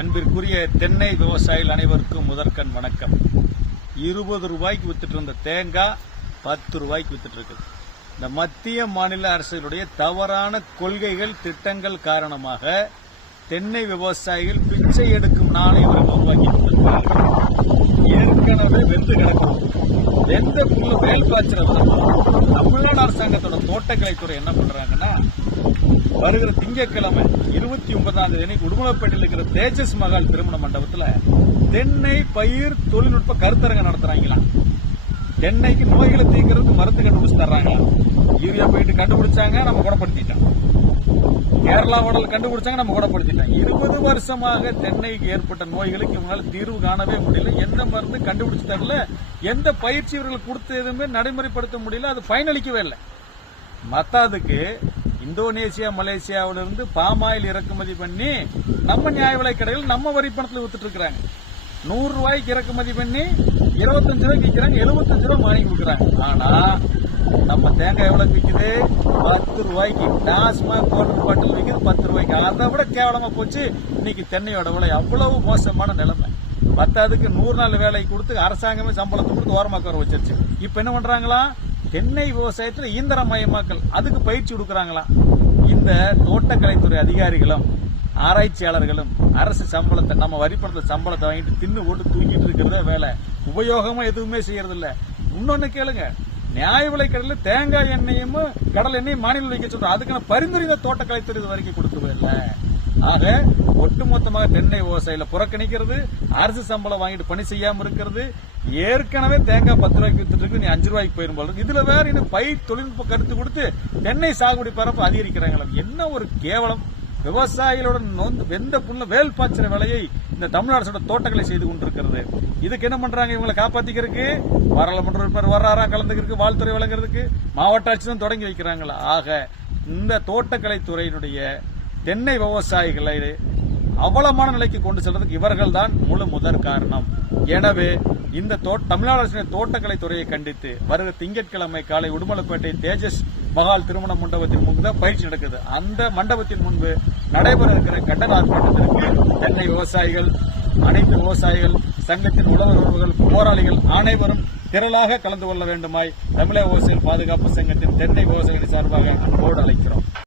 அன்பிற்குரிய தென்னை விவசாயிகள் அனைவருக்கும் முதற்கண் வணக்கம். 20 ரூபாய்க்கு வித்துட்டு இருந்த தேங்காய் 10 ரூபாய்க்கு வித்துட்டு இருக்கு. இந்த மத்திய மாநில அரசுடைய தவறான கொள்கைகள் திட்டங்கள் காரணமாக தென்னை விவசாயிகள் பிச்சை எடுக்கும் நாளை இவர்கள் உருவாக்கி கொண்டிருக்கிறார்கள். ஏற்கனவே வெந்து கிடக்கும் எந்த புல்லு வேல் காய்ச்சல் தமிழ்நாடு அரசாங்கத்தோட தோட்டக்கலைத்துறை என்ன பண்றாங்கன்னா, வருகிற திங்கட்கிழமை 29ஆம் தேதி உடுமலைப்பேட்டையில் இருக்கிற தேஜஸ் மகால் திருமண மண்டபத்தில் தென்னை பயிர் தொழில்நுட்ப கருத்தரங்கம் நடத்துறாங்களாம். தென்னைக்கு நோய்களை தீர்க்கிறதுக்கு மருந்து கண்டுபிடிச்சு தர்றாங்களாம். யூரியா போயிட்டு கண்டுபிடிச்சாங்க, நம்ம குணப்படுத்திட்டோம். கேரளா மாடல் கண்டுபிடிச்சாங்க, நம்ம குணப்படுத்திட்டோம். 20 வருஷமாக தென்னைக்கு ஏற்பட்ட நோய்களுக்கு இவங்களால தீர்வு காணவே முடியல. எந்த மருந்து கண்டுபிடிச்சு தரல, எந்த பயிற்சி இவர்களுக்கு கொடுத்து எதுவுமே நடைமுறைப்படுத்த முடியல. அது பயனளிக்கவே இல்லை. மத்தாதுக்கு இந்தோனேசியா மலேசியாவிலிருந்து பாமாயில் இறக்குமதி பண்ணி நம்ம நியாய விலை கடைகள் நம்ம வரி பணத்தில் வித்துட்டு இருக்கிறாங்க. 100 ரூபாய்க்கு இறக்குமதி பண்ணி 25 ரூபாய்க்கு விற்கிறாங்க, 75 ரூபாய் வாங்கி கொடுக்குறாங்க. ஆனா நம்ம தேங்காய் எவ்வளவு விற்குது? 10 ரூபாய்க்கு. டாஸ்மாக் பவுடர் பாட்டில் விற்குது 10 ரூபாய்க்கு. அதை விட கேவலமா போச்சு இன்னைக்கு தென்னையோட விலை. அவ்வளவு மோசமான நிலைமை. பத்தாவதுக்கு 100 நாள் வேலை கொடுத்து அரசாங்கமே சம்பளத்தை கொடுத்து ஓரமாக்க வர வச்சிருச்சு. இப்ப என்ன பண்றாங்களா? தென்னை விவசாயத்தில் இயந்திரமயமாக்கல், அதுக்கு பயிற்சி கொடுக்கறாங்களாம். இந்த தோட்டக்கலைத்துறை அதிகாரிகளும் ஆராய்ச்சியாளர்களும் அரசு சம்பளத்தை, நம்ம வரிப்பணத்தில் சம்பளத்தை வாங்கிட்டு தின்னு ஓட்டு தூக்கிட்டு இருக்கிறதே வேலை. உபயோகமா எதுவுமே செய்யறது இல்ல. இன்னொன்னு கேளுங்க, நியாய விலை கடையில் தேங்காய் எண்ணெயும் கடல் எண்ணெயும் மாநில வைக்க சொல்றோம். அதுக்கான பரிந்துரை தோட்டக்கலைத்துறை இது வரைக்கும் கொடுக்கவே இல்லை. ஆக ஒட்டுமொத்தமாக தென்னை விவசாயில புறக்கணிக்கிறது, அரசு சம்பளம் வாங்கிட்டு பணி செய்யாம இருக்கிறது. ஏற்கனவே தேங்காய் 10 ரூபாய்க்கு வித்துட்டு இருக்கு, நீ 5 ரூபாய்க்கு போயிரும் போல. இதுல வேற இன்னும் பயிர் தொழில்நுட்ப கருத்து கொடுத்து தென்னை சாகுபடி பரப்பு அதிகரிக்கிறாங்களா? என்ன ஒரு கேவலம்! விவசாயிகளோட வெந்த புல்ல வேல் பாய்ச்சிற வேலையை இந்த தமிழ்நாடு அரசோட தோட்டக்கலை செய்து கொண்டிருக்கிறது. இதுக்கு என்ன பண்றாங்க? இவங்களை காப்பாத்திக்கிறதுக்கு பாராளுமன்ற உறுப்பினர் வர்றாரா, கலந்துக்கிறதுக்கு, வாழ்த்துறை வழங்குறதுக்கு மாவட்ட ஆட்சி தான் தொடங்கி வைக்கிறாங்களா? ஆக இந்த தோட்டக்கலைத்துறையினுடைய தென்னை விவசாயிகளை அவலமான நிலைக்கு கொண்டு செல்றதுக்கு இவர்கள் தான் முழு முதற் காரணம். எனவே இந்த தமிழ்நாடு அரசின் தோட்டக்கலைத்துறையை கண்டித்து வருகிற திங்கட்கிழமை காலை உடுமலைப்பேட்டை தேஜஸ் மகால் திருமண மண்டபத்தின் முன்பு தான் பயிற்சி நடக்குது. அந்த மண்டபத்தின் முன்பு நடைபெற இருக்கிற கண்டன ஆர்ப்பாட்டத்திற்கு தென்னை விவசாயிகள், அனைத்து விவசாயிகள் சங்கத்தின் உறவுகள், போராளிகள் அனைவரும் திரளாக கலந்து கொள்ள வேண்டுமாய் தமிழக விவசாயிகள் பாதுகாப்பு சங்கத்தின் தென்னை விவசாயிகள் சார்பாக அன்போடு அழைக்கிறோம்.